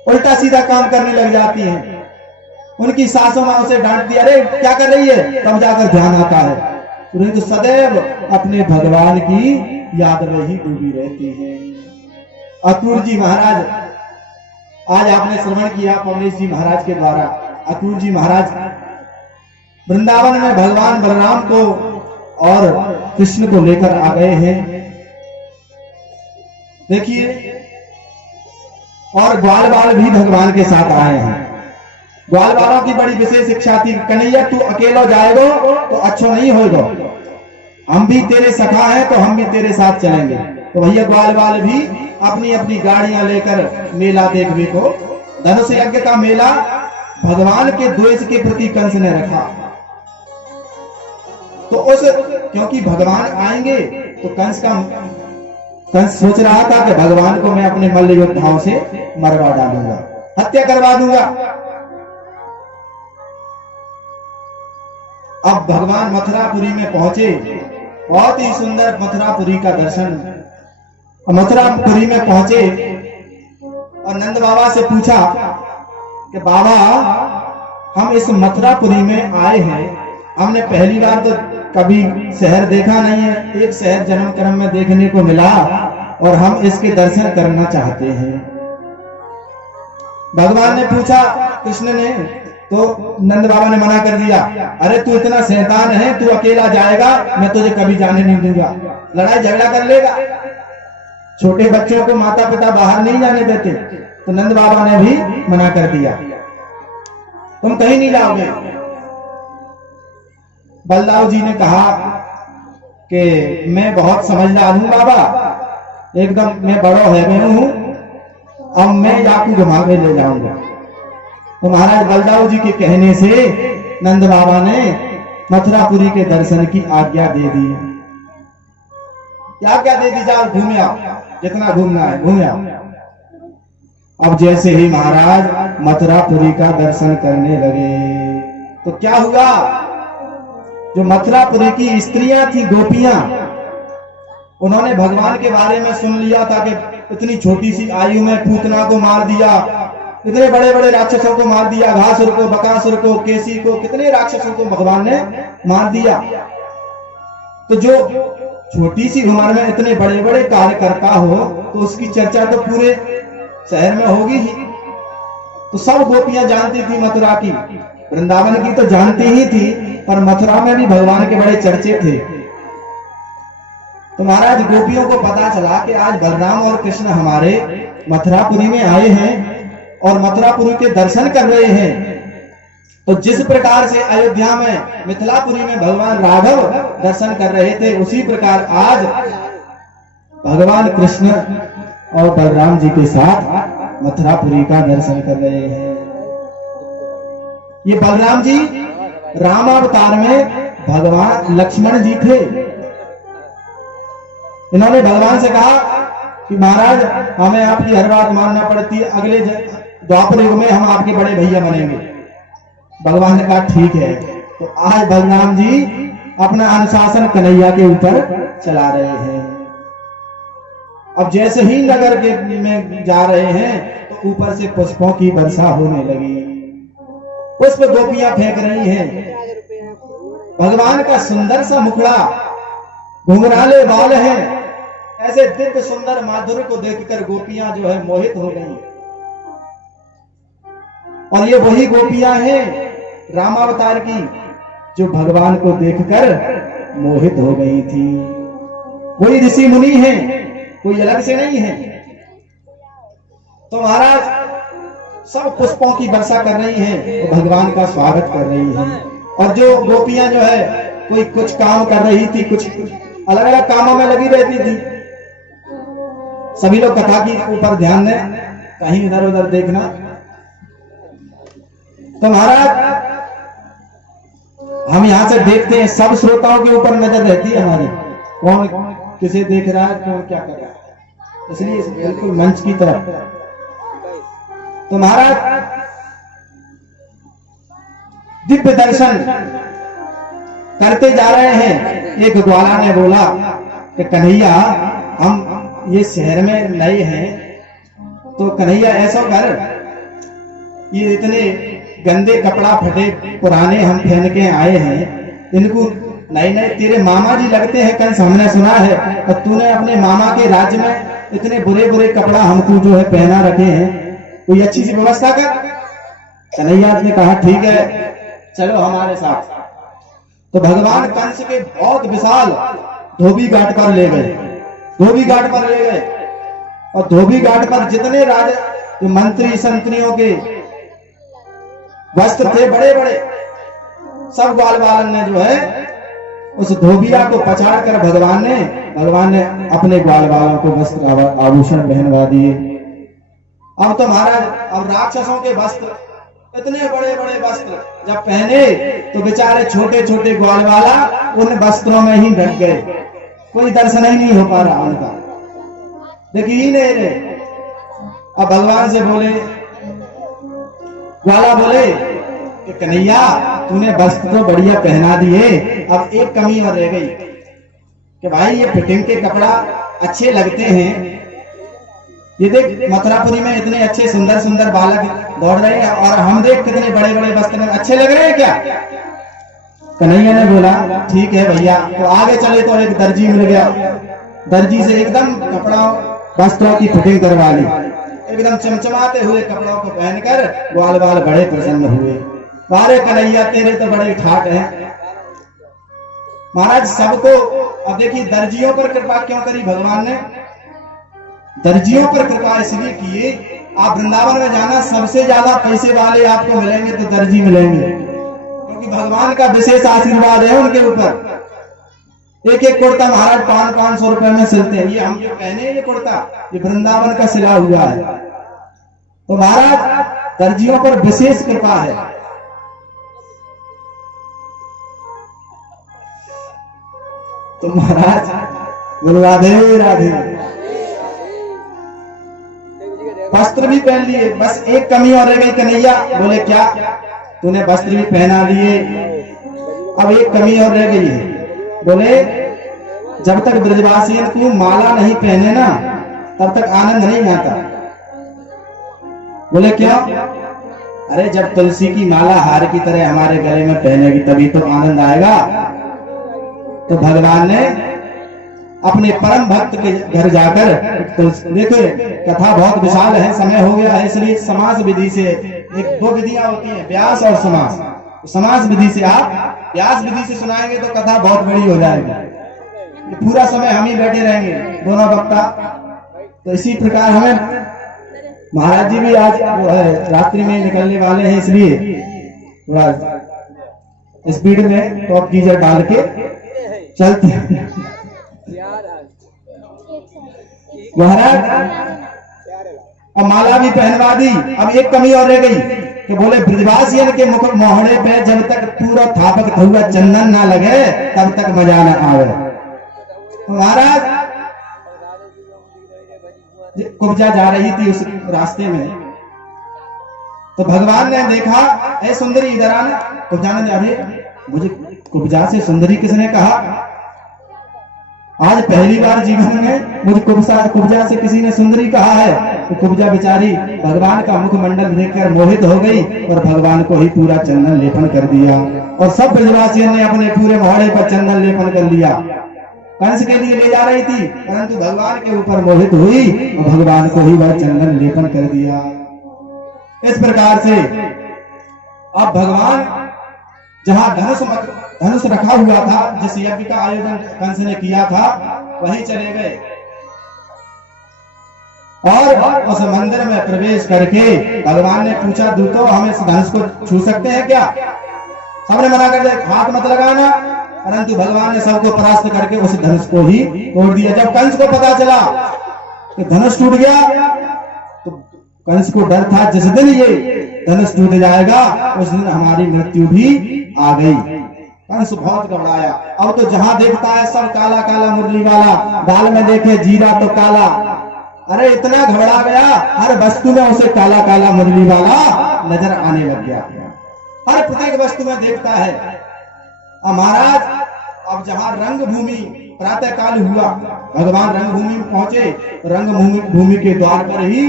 उल्टा सीधा काम करने लग जाती हैं। उनकी सासू मां उसे डांट दिया, अरे क्या कर रही है, तब जाकर ध्यान आता है। उन्हें तो सदैव अपने भगवान की याद में ही डूबी रहती है। अक्रूर जी महाराज, आज आपने श्रवण किया पवनेश जी महाराज के द्वारा। अक्रूर जी महाराज वृंदावन में भगवान बलराम को और कृष्ण को लेकर आ गए हैं। देखिए, और ग्वाल बाल भी भगवान के साथ आए हैं। ग्वाल बालों की बड़ी विशेष इच्छा थी, कन्हैया तू अकेला जाएगो तो अच्छा नहीं होगा, हम भी तेरे सखा हैं तो हम भी तेरे साथ चलेंगे। तो भैया ग्वाल बाल भी अपनी अपनी गाड़ियां लेकर मेला देखने को, धनुष यज्ञ का मेला भगवान के द्वेष के प्रति कंस ने रखा। तो उस, क्योंकि भगवान आएंगे तो कंस सोच रहा था कि भगवान को मैं अपने मल्ल योद्धाओं से मरवा डालूंगा, हत्या करवा दूंगा। अब भगवान मथुरापुरी में पहुंचे, बहुत ही सुंदर मथुरापुरी का दर्शन। मथुरापुरी में पहुंचे और नंद बाबा से पूछा कि बाबा हम इस मथुरापुरी में आए हैं, हमने पहली बार तो कभी शहर देखा नहीं है, एक शहर जन्म कर्म में देखने को मिला और हम इसके दर्शन करना चाहते हैं। भगवान ने पूछा, कृष्ण ने, तो नंद बाबा ने मना कर दिया, अरे तू इतना शैतान है, तू अकेला जाएगा, मैं तुझे कभी जाने नहीं दूंगा, लड़ाई झगड़ा कर लेगा। छोटे बच्चों को माता पिता बाहर नहीं जाने देते, तो नंद बाबा ने भी मना कर दिया, तुम कहीं नहीं जाओगे। बलदाऊ जी ने कहा कि मैं बहुत समझदार हूं बाबा, एकदम मैं बड़ो है मैं हूं, अब मैं आपको घुमा के ले जाऊंगा। तो महाराज बलदाऊ जी के कहने से नंद बाबा ने मथुरापुरी के दर्शन की आज्ञा दे दी। क्या क्या दे दी, जाओ घूम आओ, जितना घूमना है घूम आओ। अब जैसे ही महाराज मथुरापुरी का दर्शन करने लगे तो क्या हुआ, जो मथुरापुरी की स्त्रियां थी, गोपियां, उन्होंने भगवान के बारे में सुन लिया था कि इतनी छोटी सी आयु में पूतना को मार दिया, इतने बड़े बड़े राक्षसों को मार दिया, घासुर को, बकासुर को, केसी को, कितने राक्षसों को भगवान ने मार दिया। तो जो छोटी सी उम्र में इतने बड़े बड़े कार्य करता हो तो उसकी चर्चा तो पूरे शहर में होगी ही। तो सब गोपियां जानती थी मथुरा की, वृंदावन की तो जानती ही थी, पर मथुरा में भी भगवान के बड़े चर्चे थे। तो महाराज गोपियों को पता चला कि आज बलराम और कृष्ण हमारे मथुरापुरी में आए हैं और मथुरापुरी के दर्शन कर रहे हैं। तो जिस प्रकार से अयोध्या में, मिथिलापुरी में भगवान राघव दर्शन कर रहे थे, उसी प्रकार आज भगवान कृष्ण और बलराम जी के साथ मथुरापुरी का दर्शन कर रहे हैं। ये बलराम जी रामावतार में भगवान लक्ष्मण जी थे। इन्होंने भगवान से कहा कि महाराज हमें आपकी हर बात मानना पड़ती है, अगले द्वापर युग में हम आपके बड़े भैया बनेंगे। भगवान ने कहा ठीक है। तो आज बलराम जी अपना अनुशासन कन्हैया के ऊपर चला रहे हैं। अब जैसे ही नगर के में जा रहे हैं तो ऊपर से पुष्पों की वर्षा होने लगी, पुष्प गोपियां फेंक रही हैं। भगवान का सुंदर सा मुखड़ा, घुंघराले बाल हैं, ऐसे दिव्य सुंदर माधुर्य को देखकर गोपियां जो है मोहित हो गई। और ये वही गोपियां हैं रामावतार की जो भगवान को देखकर मोहित हो गई थी। कोई ऋषि मुनि है, कोई अलग से नहीं है। तो महाराज सब पुष्पों की वर्षा कर रही हैं और भगवान का स्वागत कर रही हैं। और जो गोपियां जो है कोई कुछ काम कर रही थी, कुछ अलग अलग कामों में लगी रहती थी। सभी लोग कथा के ऊपर ध्यान दें, कहीं इधर उधर देखना। तो महाराज हम यहां से देखते हैं, सब श्रोताओं के ऊपर नजर रहती है हमारी, कौन किसे देख रहा है, कौन क्या कर रहा है, इसलिए बिल्कुल मंच की तरफ। तो महाराज दिव्य दर्शन करते जा रहे हैं। एक ग्वाला ने बोला कि कन्हैया हम ये शहर में नए हैं, तो कन्हैया ऐसा कर, ये इतने गंदे कपड़ा फटे पुराने हम पहन के आए हैं, इनको नए नए तेरे मामा जी लगते हैं, कंस हमने सुना है, और तूने अपने मामा के राज्य में इतने बुरे बुरे कपड़ा हमको जो है पहना रखे हैं, कोई अच्छी सी व्यवस्था कर। कन्हैया ने कहा ठीक है चलो हमारे साथ। तो भगवान कंस के बहुत विशाल धोबी घाट पर ले गए, धोबी घाट पर ले गए, और धोबी घाट पर जितने राजा मंत्री संतरियों के वस्त्र थे बड़े बड़े, सब ग्वाल बालन ने जो है उस धोबिया को पछाड़ कर भगवान ने अपने ग्वाल बालों को वस्त्र आभूषण पहनवा दिए। अब तो महाराज अब राक्षसों के वस्त्र, इतने बड़े बड़े वस्त्र जब पहने तो बेचारे छोटे छोटे ग्वाल वाला उन वस्त्रों में ही ढक गए, कोई दर्शन ही नहीं हो पा रहा उनका, देखिए ही नहीं रहे। अब भगवान से बोले, ग्वाला बोले कि कन्हैया तूने वस्त्र तो बढ़िया पहना दिए, अब एक कमी और रह गई कि भाई ये फिटिंग के कपड़ा अच्छे लगते हैं, ये देख मथुरापुरी में इतने अच्छे सुंदर सुंदर बालक दौड़ रहे हैं और हम देख कितने बड़े बड़े वस्त्र अच्छे लग रहे हैं क्या। कन्हैया ने बोला ठीक है भैया। तो आगे चले तो एक दर्जी मिल गया, दर्जी से एकदम कपड़ा वस्त्रों की फिटिंग करवा ली, एकदम चमचमाते हुए कपड़ों को पहनकर ग्वाल बाल बड़े प्रसन्न हुए। अरे कन्हैया तेरे तो बड़े ठाट हैं। महाराज सबको, अब देखिए दर्जियों पर कृपा क्यों करी भगवान ने, दर्जियों पर कृपा इसलिए किए, आप वृंदावन में जाना सबसे ज्यादा पैसे वाले आपको मिलेंगे तो दर्जी मिलेंगे, क्योंकि भगवान का विशेष आशीर्वाद है उनके ऊपर। एक एक कुर्ता महाराज 500-500 रुपए में सिलते हैं, ये हम जो पहने ये कुर्ता ये वृंदावन का सिला हुआ है। तो महाराज दर्जियों पर विशेष कृपा है। तो महाराज बोलो राधे राधे। वस्त्र भी पहन लिए, बस एक कमी और रह गई कन्हैया। बोले क्या? तूने वस्त्र भी पहना लिए, अब एक कमी और रह गई है। बोले जब तक ब्रजवासियों को माला नहीं पहने ना तब तक आनंद नहीं आता। बोले क्या? अरे जब तुलसी की माला हार की तरह हमारे गले में पहनेगी तभी तो आनंद आएगा। तो भगवान ने अपने परम भक्त के घर जाकर, देखो कथा बहुत विशाल है, समय हो गया है, इसलिए समास विधि से एक दो विधियां होती हैं, व्यास और समास। तो समास विधि से आप व्यास विधि से सुनाएंगे तो कथा बहुत बड़ी हो जाएगी, पूरा समय हम ही बैठे रहेंगे दोनों वक्ता। तो इसी प्रकार हमें महाराज जी भी आज रात्रि में निकलने वाले हैं, इसलिए थोड़ा स्पीड में टॉप गीजर डाल के चलते हैं। महाराज अब माला भी पहनवा दी, अब एक कमी और रह गई कि बोले ब्रजवासियन के मुख मोहड़े पे जब तक पूरा थापक हुआ चंदन ना लगे तब तक मजा ना आवे। महाराज कुब्जा जा रही थी उस रास्ते में, तो भगवान ने देखा, ऐ सुंदरी इधर आना। कुब्जा ने अरे मुझे कुब्जा से सुंदरी किसने कहा? आज पहली बार जीवन में मुझे कुब्जा से किसी ने सुंदरी कहा है। तो कुब्जा बेचारी भगवान का मुखमंडल देखकर मोहित हो गई और भगवान को ही पूरा चंदन लेपन कर दिया, और सब ब्रजवासियों ने अपने पूरे मोहड़े पर चंदन लेपन कर लिया। कंस के लिए ले जा रही थी, परंतु भगवान के ऊपर मोहित हुई और भगवान को ही वह चंदन लेपन कर दिया। इस प्रकार से अब भगवान जहां धनुष रखा हुआ था, जिस यज्ञ का आयोजन कंस ने किया था, वहीं चले गए और उस मंदिर में प्रवेश करके भगवान ने पूछा, दूतों हमें इस धनुष को छू सकते हैं क्या? सबने मना कर दिया, हाथ मत लगाना। परंतु भगवान ने सबको परास्त करके उस धनुष को ही तोड़ दिया। जब कंस को पता चला कि धनुष टूट गया तो कंस को डर था, जिस दिन ये धनुष टूट जाएगा उस दिन हमारी मृत्यु भी आ गई। कंस बहुत घबराया। अब तो जहां देखता है सब काला काला मुरली वाला, दाल में देखे जीरा तो काला। अरे इतना घबरा गया, हर वस्तु में उसे काला काला मुरली वाला नजर आने लग गया। हर प्रत्येक वस्तु में देखता है। अब महाराज अब जहां रंग भूमि प्रातः काल हुआ, भगवान रंग भूमि में पहुंचे। रंग भूमि के द्वार पर ही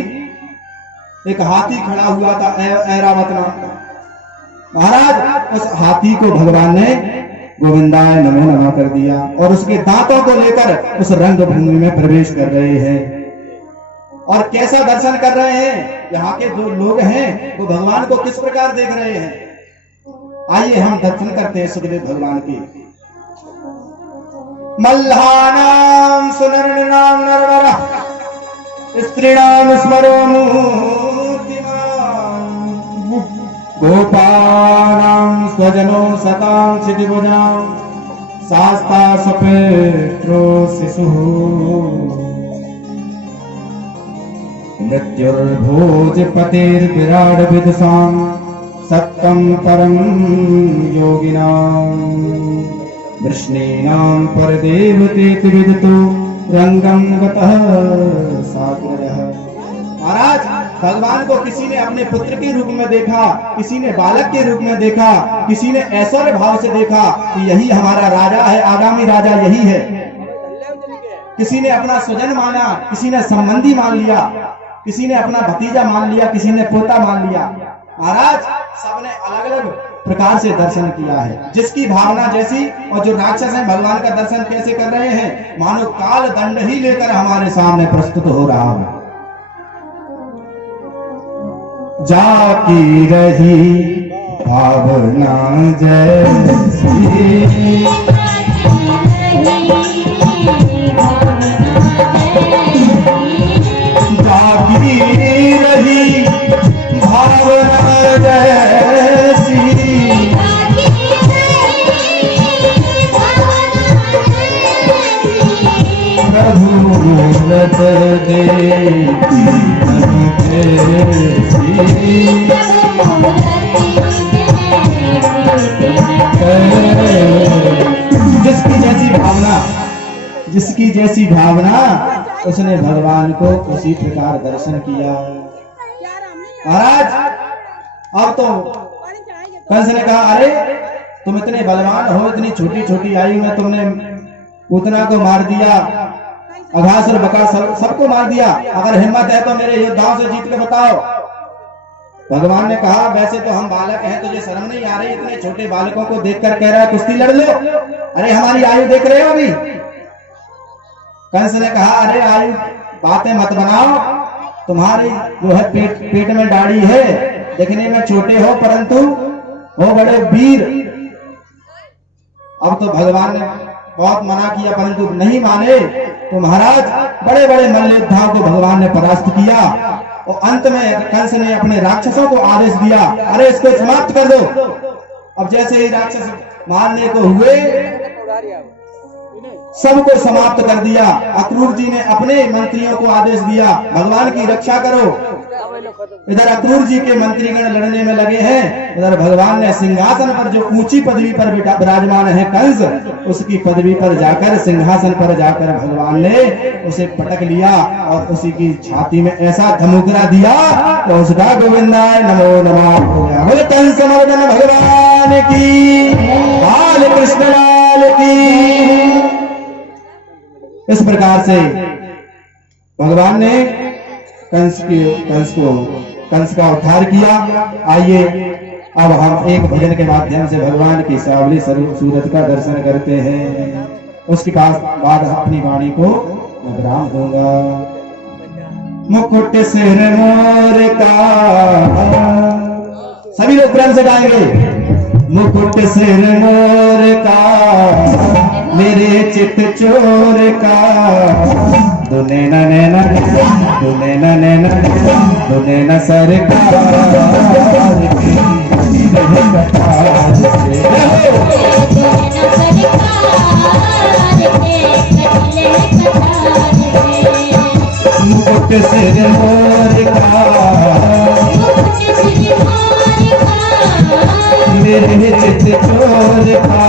एक हाथी खड़ा हुआ था, ऐरावत नाम का। महाराज उस हाथी को भगवान ने गोविंदाय नमो नमः कर दिया और उसके दांतों को लेकर उस रंग भूमि में प्रवेश कर रहे हैं। और कैसा दर्शन कर रहे हैं? यहाँ के जो लोग हैं वो भगवान को किस प्रकार देख रहे हैं, आइए हम दर्शन करते हैं सुखदेव भगवान की। मल्लानाम सुनरनाम नरवरा स्त्रीणाम स्मरो मूर्तिमान गोपानां स्वजनो सतां क्षितिभुजां शास्ता सपेत्रो शिशुः मृत्युर्भोज पतिर्विराड विदुषां सत्यं परं योगिनां वृष्णीनां परदेवतेति विदतो रंगं गतः साग्रयः। महाराज भगवान को किसी ने अपने पुत्र के रूप में देखा, किसी ने बालक के रूप में देखा, किसी ने ऐश्वर्य भाव से देखा कि यही हमारा राजा है, आगामी राजा यही है। किसी ने अपना स्वजन माना, किसी ने संबंधी मान लिया, किसी ने अपना भतीजा मान लिया, किसी ने पोता मान लिया। महाराज सबने अलग अलग प्रकार से दर्शन किया है, जिसकी भावना जैसी। और जो राक्षस हैं भगवान का दर्शन कैसे कर रहे हैं, मानो काल दंड ही लेकर हमारे सामने प्रस्तुत हो रहा है। जाकी रही भावना जैसी जाकी रही भावना जैसी प्रभु मूरत जिसकी जैसी भावना जैसी भावना उसने भगवान को उसी प्रकार दर्शन किया। महाराज अब तो कंस ने कहा, अरे तुम इतने बलवान हो, इतनी छोटी छोटी आयु में तुमने पूतना को मार दिया, अघासुर बकासुर सबको मार दिया, अगर हिम्मत है तो मेरे योद्धाओं से जीत के बताओ। भगवान ने कहा, वैसे तो हम बालक हैं, तुझे शर्म नहीं आ रही? इतने छोटे बालकों को देखकर कह रहा है कुश्ती लड़ लो? अरे हमारी आयु देख रहे हो अभी? कंस ने कहा, अरे आयु बातें मत बनाओ, तुम्हारी जो है पेट में दाढ़ी है, देखने में छोटे हो परंतु हो बड़े वीर। अब तो भगवान ने बहुत मना किया परंतु नहीं माने, तो महाराज बड़े बड़े मल्लयोद्धाओं को भगवान ने परास्त किया और अंत में कंस ने अपने राक्षसों को आदेश दिया, अरे इसको समाप्त कर दो। अब जैसे ही राक्षस मारने को हुए सबको समाप्त कर दिया। अक्रूर जी ने अपने मंत्रियों को आदेश दिया, भगवान की रक्षा करो। इधर अक्रूर जी के मंत्रीगण लड़ने में लगे हैं, इधर भगवान ने सिंहासन पर जो ऊंची पदवी पर विराजमान है कंस, उसकी पदवी पर जाकर सिंहासन पर जाकर भगवान ने उसे पटक लिया और उसी की छाती में ऐसा धमुकरा दिया तो उसका गोविंदाय नमो नमः हो गया। बोले कंस मर्दन भगवान की, बाल कृष्ण लाल की। इस प्रकार से भगवान ने कंस का उद्धार किया। आइए अब हम एक भजन के माध्यम से भगवान की सावली सूरत का दर्शन करते हैं, उसके बाद अपनी वाणी को मैं विराम दूंगा। मुकुट सिर मोर का, सभी लोग प्रेम से गाएंगे। मुकुट सिर मोर का, मेरे चित चोर का, दुने न नैना दुने न नैना दुने न सरकार की मुकुट सिर मोर का, मेरे चित चोर का,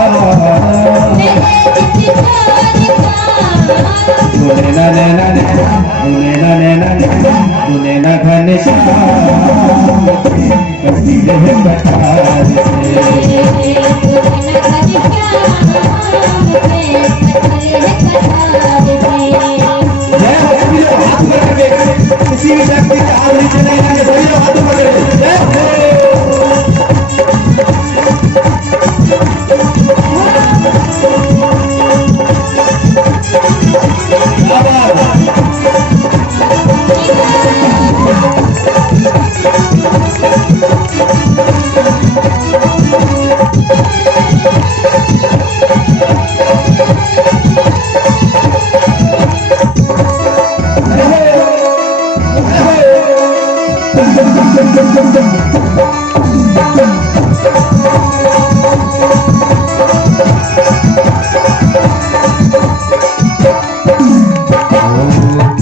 दुने न नैना दुने न नैना दुने न घनश्याम की कटार किसी भी व्यक्ति का हाथ नीचे नहीं आएंगे, सभी लोग हाथों पकड़े।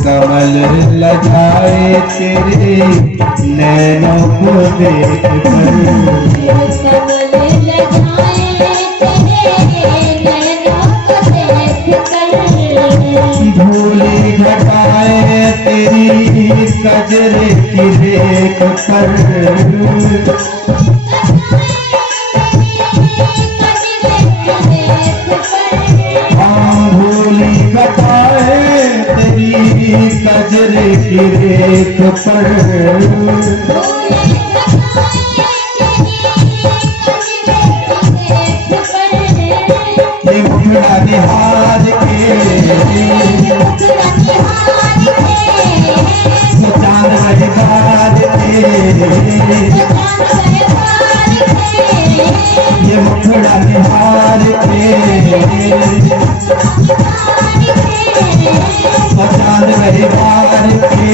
कमल लगाए तेरे नैनों को देख कर, धूली घटाए तेरी कजरे की रेख पर, धूली घटाए तेरी कजरे की रेख पर, ये मुखड़ा निहार के चांद बहार के, ये मुखड़ा निहार के चांद बहार के,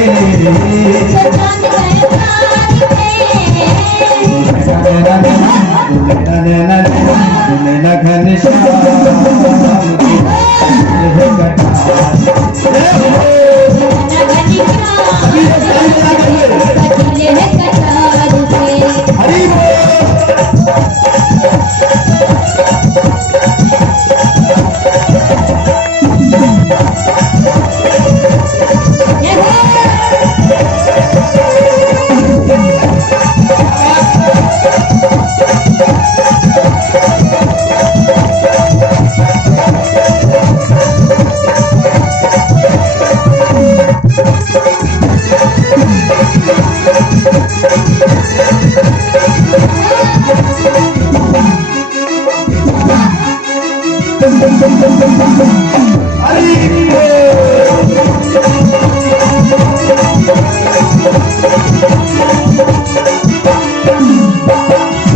घनश्याम की कटार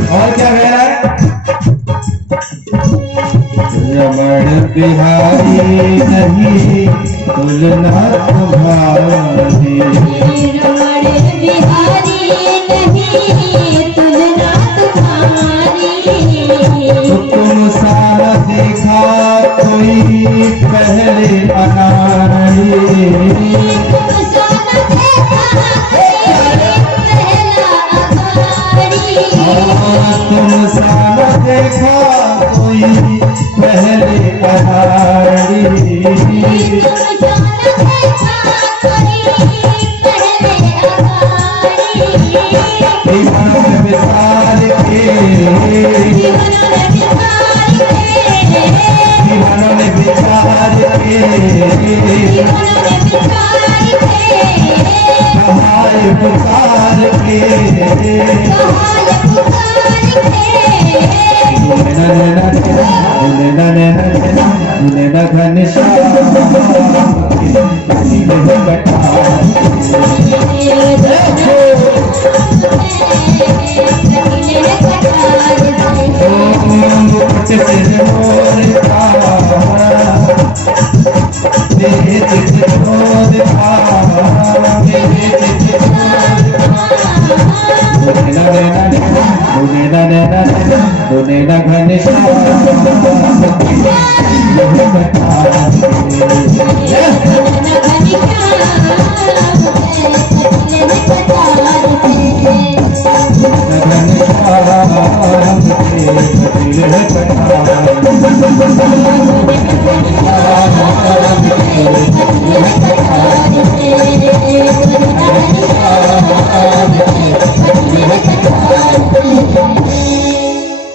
और क्या कह रहा है? रमण बिहारी नहीं तुलना तुम्हारी, रमण बिहारी नहीं तुलना तुम्हारी, तो तुम सारा देखा कोई पहले अनारी, तुम सारा देखा पहला अगाड़ी, तुम सारा देखा कोई पहले अनारी, तुम सारा देखा कोई पहले अगाड़ी, दीवान विसार के, दीवानों ने बिचार के, दीवानों ने विचार के, कहाए पुकार के,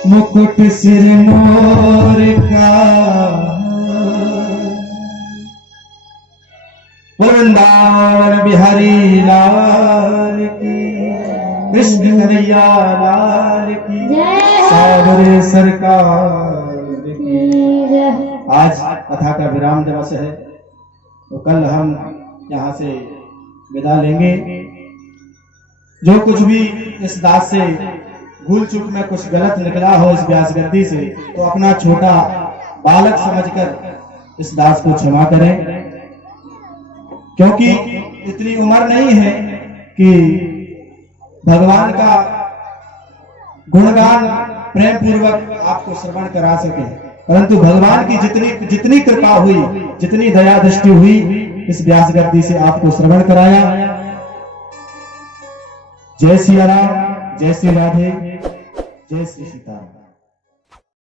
मुकुट सिर मोर का, वृंदावन बिहारी लाल की, कृष्ण कन्हैया लाल की, सावरे सरकार की। आज कथा का विराम दिवस है, तो कल हम यहाँ से विदा लेंगे। जो कुछ भी इस दास से भूल चूक में कुछ गलत निकला हो इस व्यास गद्दी से, तो अपना छोटा बालक समझकर इस दास को क्षमा करें, क्योंकि इतनी उम्र नहीं है कि भगवान का गुणगान प्रेम पूर्वक आपको श्रवण करा सके, परंतु भगवान की जितनी कृपा हुई, जितनी दया दृष्टि हुई, इस व्यास गद्दी से आपको श्रवण कराया। जय श्री राम, जय श्री राधे, जय श्री सीताराम।